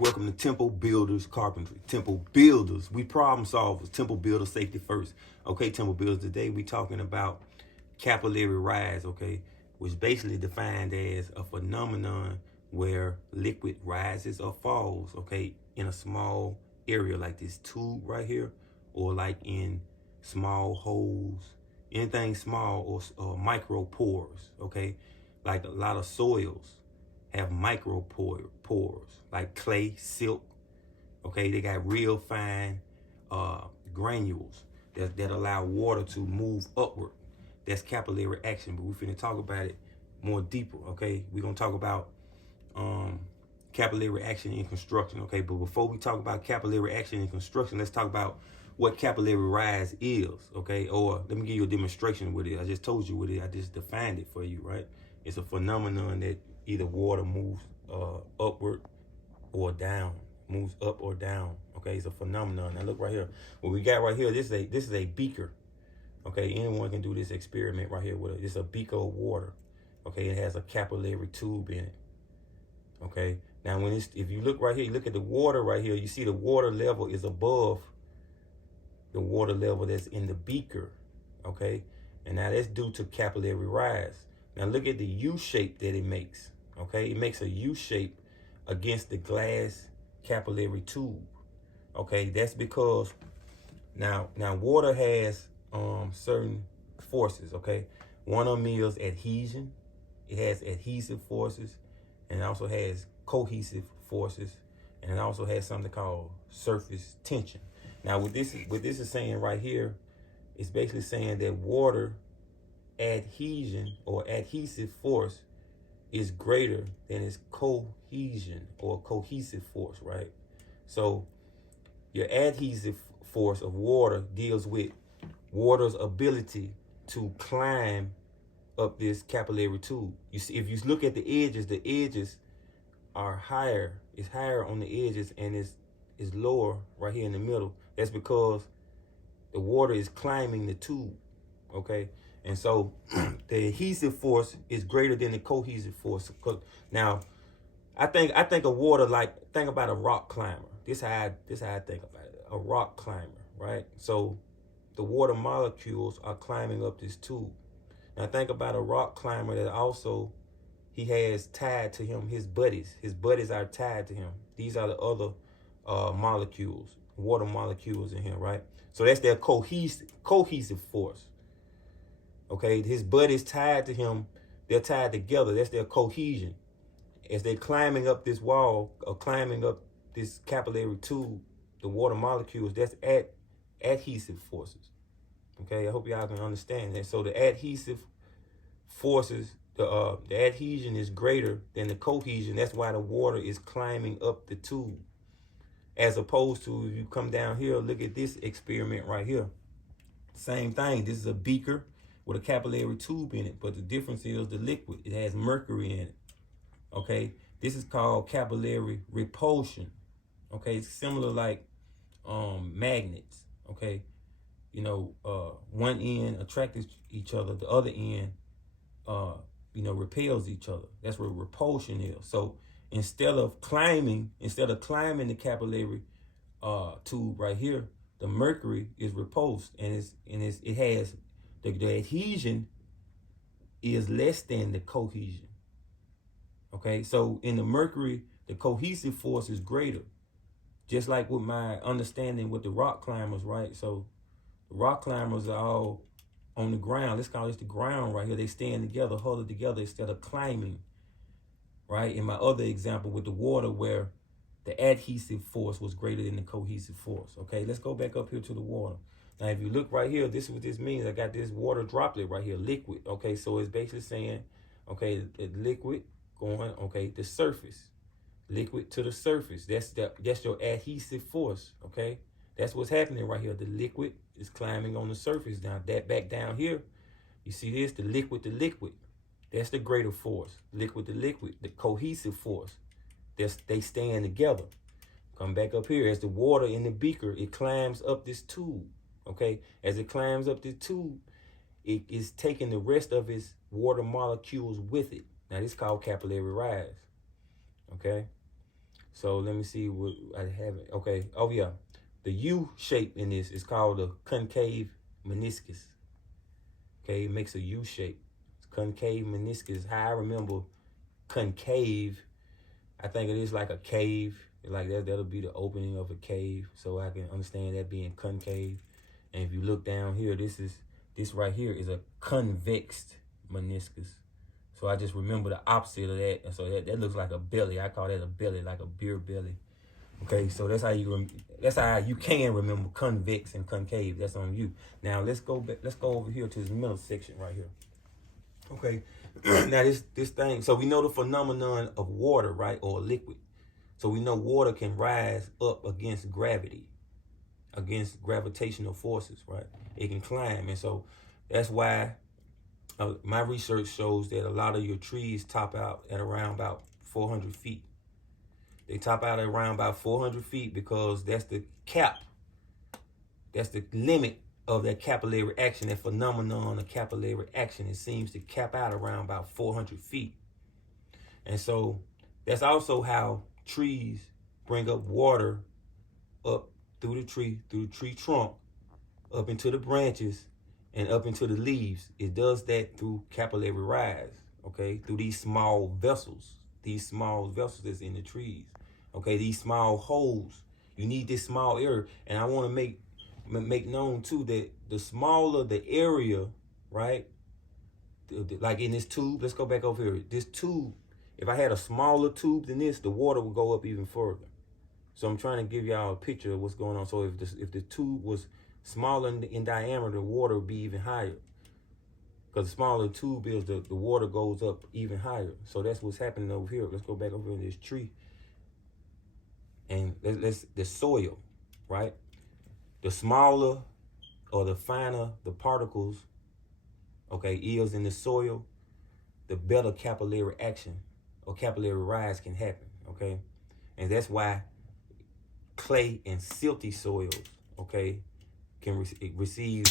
Welcome to Temple Builders Carpentry. Temple Builders, we problem solvers. Temple Builders, safety first. Okay, Temple Builders, today we talking about capillary rise, okay, which basically defined as a phenomenon where liquid rises or falls, okay, in a small area like this tube right here, or like in small holes, anything small or micro pores, okay, like a lot of soils have micro pores like clay, silt. Okay, they got real fine granules that allow water to move upward. That's capillary action, but we're finna talk about it more deeper. Okay, we're gonna talk about capillary action in construction. Okay, but before we talk about capillary action in construction, let's talk about what capillary rise is. Okay, or let me give you a demonstration with it. I just told you with it. I just defined it for you, right? It's a phenomenon that either water moves upward or down, moves up or down. Okay, it's a phenomenon. Now look right here. What we got right here, this is a beaker. Okay, anyone can do this experiment right here with it. It's a beaker of water. Okay, it has a capillary tube in it. Okay, now if you look right here, you look at the water right here, you see the water level is above the water level that's in the beaker. Okay, and now that's due to capillary rise. Now look at the U shape that it makes. Okay, it makes a U shape against the glass capillary tube. Okay, that's because now water has certain forces. Okay, one of them is adhesion. It has adhesive forces, and it also has cohesive forces, and it also has something called surface tension. Now what this is saying right here, it's basically saying that water adhesion or adhesive force is greater than its cohesion or cohesive force, right? So your adhesive force of water deals with water's ability to climb up this capillary tube. You see, if you look at the edges are higher. It's higher on the edges and it's lower right here in the middle. That's because the water is climbing the tube, okay? And so the adhesive force is greater than the cohesive force. Now, I think of water like, think about a rock climber. This how I think about it. A rock climber, right? So the water molecules are climbing up this tube. Now think about a rock climber that also he has tied to him his buddies. His buddies are tied to him. These are the other molecules, water molecules in here, right? So that's their cohesive force. Okay, his buddies tied to him, they're tied together. That's their cohesion. As they're climbing up this wall or climbing up this capillary tube, the water molecules, that's adhesive forces. Okay, I hope y'all can understand that. So the adhesive forces, the adhesion is greater than the cohesion. That's why the water is climbing up the tube. As opposed to, if you come down here, look at this experiment right here. Same thing. This is a beaker with a capillary tube in it, but the difference is the liquid. It has mercury in it. Okay, this is called capillary repulsion. Okay, it's similar like magnets. Okay, you know, one end attracts each other, the other end repels each other. That's what repulsion is. So instead of climbing the capillary tube right here, the mercury is repulsed, and it has the adhesion is less than the cohesion. Okay, so in the mercury, the cohesive force is greater. Just like with my understanding with the rock climbers, right? So the rock climbers are all on the ground. Let's call this the ground right here. They stand together, huddled together instead of climbing, right? In my other example with the water, where the adhesive force was greater than the cohesive force. Okay, let's go back up here to the water. Now, if you look right here, this is what this means. I got this water droplet right here, liquid. Okay, so it's basically saying, okay, the liquid going, okay, the surface, liquid to the surface. That's your adhesive force. Okay, that's what's happening right here. The liquid is climbing on the surface. Now that back down here, you see this, the liquid to liquid. That's the greater force. Liquid to liquid, the cohesive force. They stand together. Come back up here. As the water in the beaker, it climbs up this tube. Okay, as it climbs up this tube, it is taking the rest of its water molecules with it. Now this is called capillary rise. Okay, So let me see what I have. Okay. Oh yeah, the U shape in this is called a concave meniscus. Okay, it makes a U shape. It's concave meniscus. How I remember concave, I think it is like a cave. Like that'll be the opening of a cave. So I can understand that being concave. And if you look down here, this right here is a convex meniscus. So I just remember the opposite of that. And so that looks like a belly. I call that a belly, like a beer belly. Okay, so that's how you can remember convex and concave. That's on you. Now let's go back. Let's go over here to this middle section right here. Okay, now this thing. So we know the phenomenon of water, right, or liquid. So we know water can rise up against gravity, against gravitational forces, right? It can climb, and so that's why my research shows that a lot of your trees top out at around about 400 feet. They top out at around about 400 feet because that's the cap. That's the limit of that capillary action, that phenomenon of capillary action. It seems to cap out around about 400 feet. And so that's also how trees bring up water up through the tree trunk, up into the branches, and up into the leaves. It does that through capillary rise, okay, through these small vessels that's in the trees, okay, these small holes. You need this small area, and I want to make known too that the smaller the area, right, like in this tube, let's go back over here. This tube, if I had a smaller tube than this, the water would go up even further. So I'm trying to give y'all a picture of what's going on. So if the tube was smaller in diameter, the water would be even higher. Because the smaller the tube is, the water goes up even higher. So that's what's happening over here. Let's go back over in this tree. And let's the soil, right? The smaller or the finer the particles, okay, is in the soil, the better capillary action or capillary rise can happen, okay? And that's why clay and silty soils, okay, can receive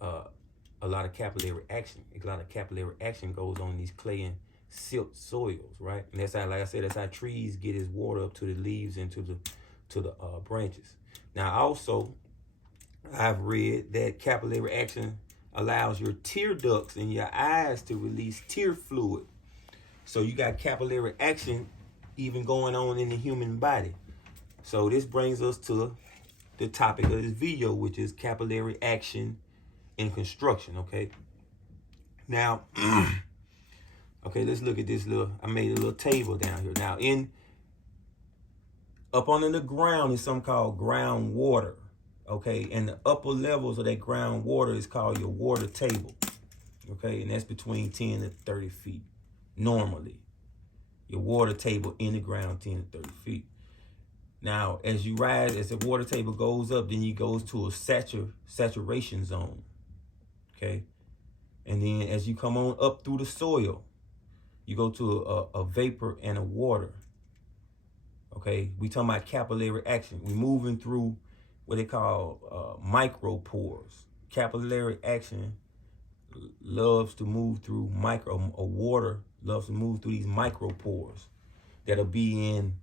a lot of capillary action. A lot of capillary action goes on these clay and silt soils, right? And that's how, like I said, that's how trees get its water up to the leaves and to the branches. Now, also, I've read that capillary action allows your tear ducts in your eyes to release tear fluid. So you got capillary action even going on in the human body. So this brings us to the topic of this video, which is capillary action in construction, okay? Now, okay, let's look at this I made a little table down here. Now, up under the ground is something called groundwater, okay? And the upper levels of that groundwater is called your water table, okay? And that's between 10 to 30 feet, normally. Your water table in the ground, 10 to 30 feet. Now, as you rise, as the water table goes up, then it goes to a saturation zone, okay? And then as you come on up through the soil, you go to a vapor and a water, okay? We talking about capillary action. We're moving through what they call micropores. Capillary action loves to move through water loves to move through these micropores that'll be in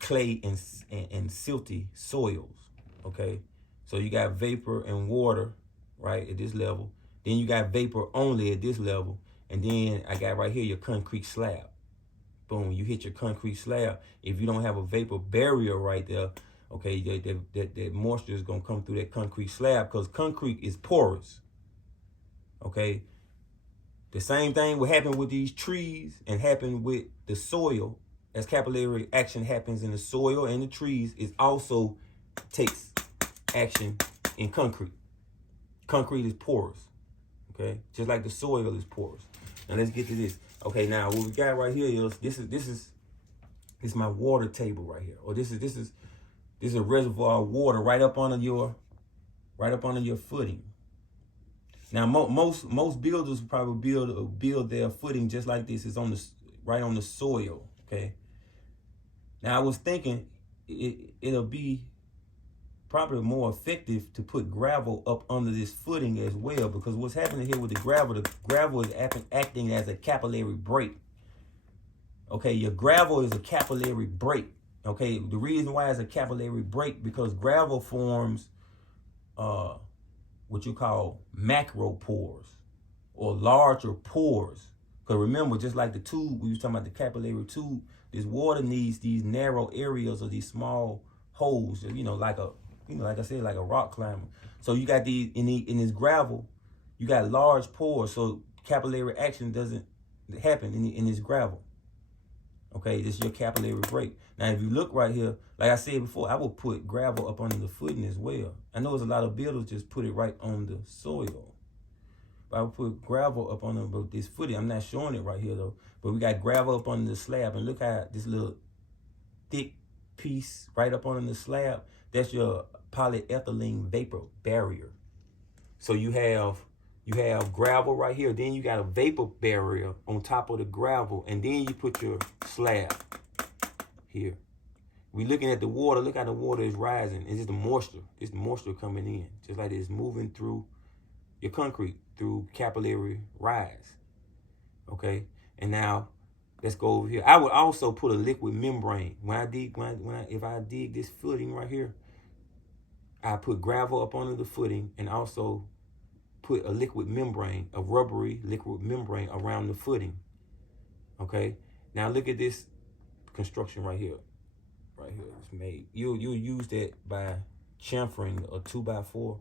clay and silty soils, okay? So you got vapor and water, right, at this level. Then you got vapor only at this level. And then I got right here your concrete slab. Boom, you hit your concrete slab. If you don't have a vapor barrier right there, okay, that moisture is going to come through that concrete slab because concrete is porous, okay? The same thing will happen with these trees and happen with the soil. As capillary action happens in the soil and the trees, it also takes action in concrete. Concrete is porous, okay? Just like the soil is porous. Now let's get to this. Okay, now what we got right here is this is my water table right here, or this is a reservoir of water right up under your footing. Now most builders probably build their footing just like this. It's right on the soil, okay? Now, I was thinking it'll be probably more effective to put gravel up under this footing as well, because what's happening here with the gravel is acting as a capillary brake. Okay, your gravel is a capillary brake. Okay, the reason why it's a capillary break, because gravel forms what you call macro pores or larger pores. Because remember, just like the tube, we was talking about the capillary tube, this water needs these narrow areas or these small holes, like like I said, like a rock climber. So you got these in this gravel, you got large pores, so capillary action doesn't happen in this gravel. Okay, this is your capillary break. Now, if you look right here, like I said before, I will put gravel up under the footing as well. I know there's a lot of builders just put it right on the soil. But I will put gravel up on this footing. I'm not showing it right here, though. But we got gravel up under the slab. And look how this little thick piece right up under the slab, that's your polyethylene vapor barrier. So you have gravel right here, then you got a vapor barrier on top of the gravel, and then you put your slab here. We looking at the water. Look how the water is rising. It's just the moisture. It's the moisture coming in, just like it's moving through your concrete through capillary rise. Okay, and now let's go over here. I would also put a liquid membrane if I dig this footing right here. I put gravel up under the footing and also put a liquid membrane, a rubbery liquid membrane around the footing. Okay, now look at this construction right here. Right here, it's made. You'll use that by chamfering a 2x4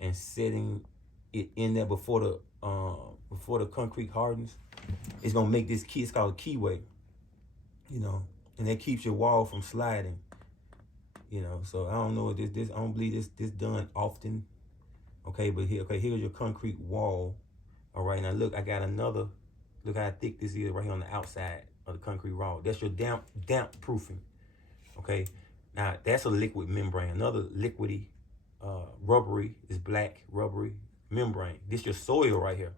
and setting it in there before the concrete hardens. It's gonna make this key. It's called a keyway. And that keeps your wall from sliding. So I don't know if this I don't believe this done often. Okay, but here's your concrete wall. All right, now look, I got another. Look how thick this is right here on the outside of the concrete wall. That's your damp proofing. Okay, now that's a liquid membrane. Another liquidy, rubbery, is black rubbery membrane. This your soil right here.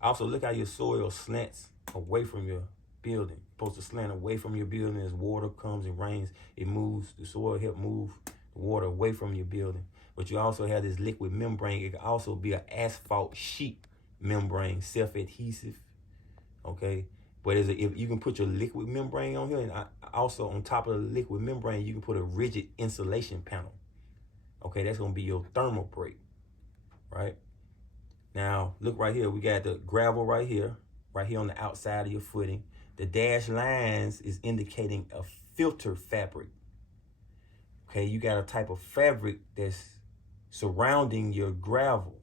Also, look how your soil slants away from your building. It's supposed to slant away from your building as water comes and rains. It moves. The soil help move the water away from your building. But you also have this liquid membrane. It can also be an asphalt sheet membrane, self-adhesive. Okay, but if you can put your liquid membrane on here, and also on top of the liquid membrane, you can put a rigid insulation panel. Okay, that's gonna be your thermal break, right? Now look right here. We got the gravel right here on the outside of your footing. The dashed lines is indicating a filter fabric. Okay, you got a type of fabric that's surrounding your gravel,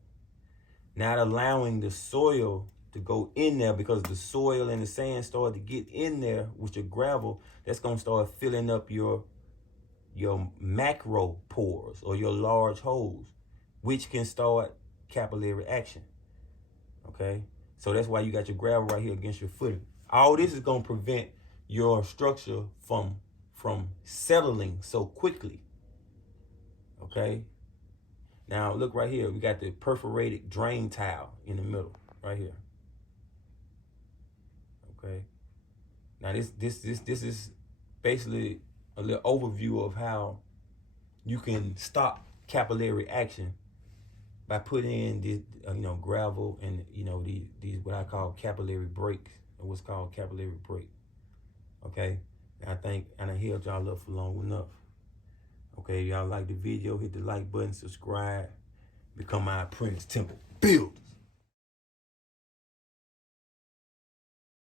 not allowing the soil to go in there, because the soil and the sand start to get in there with your gravel. That's gonna start filling up your macro pores or your large holes, which can start capillary action. Okay, so that's why you got your gravel right here against your footing. All this is gonna prevent your structure from settling so quickly. Okay, now look right here. We got the perforated drain tile in the middle right here. Okay, now this is basically a little overview of how you can stop capillary action by putting in this gravel and these what I call capillary breaks, or what's called capillary break. Okay, I think I healed y'all up for long enough. Okay, y'all like the video, hit the like button, subscribe, become my apprentice. Temple build.